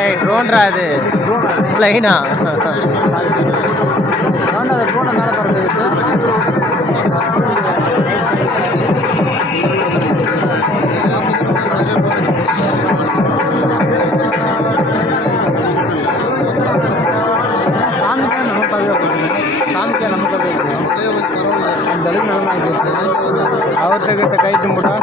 ஏய் ட்ரோன்ரா அது ப்ளைனா அது ட்ரோனை மேலே பறந்து சாமிக்கே நம்ம பாதுகாப்பு சாமிக்கே நம்ம பாதுகாப்பு அந்த அளவுக்கு நல்லா ஆகிடுச்சு அவர்கிட்ட கைட்டு முட்டா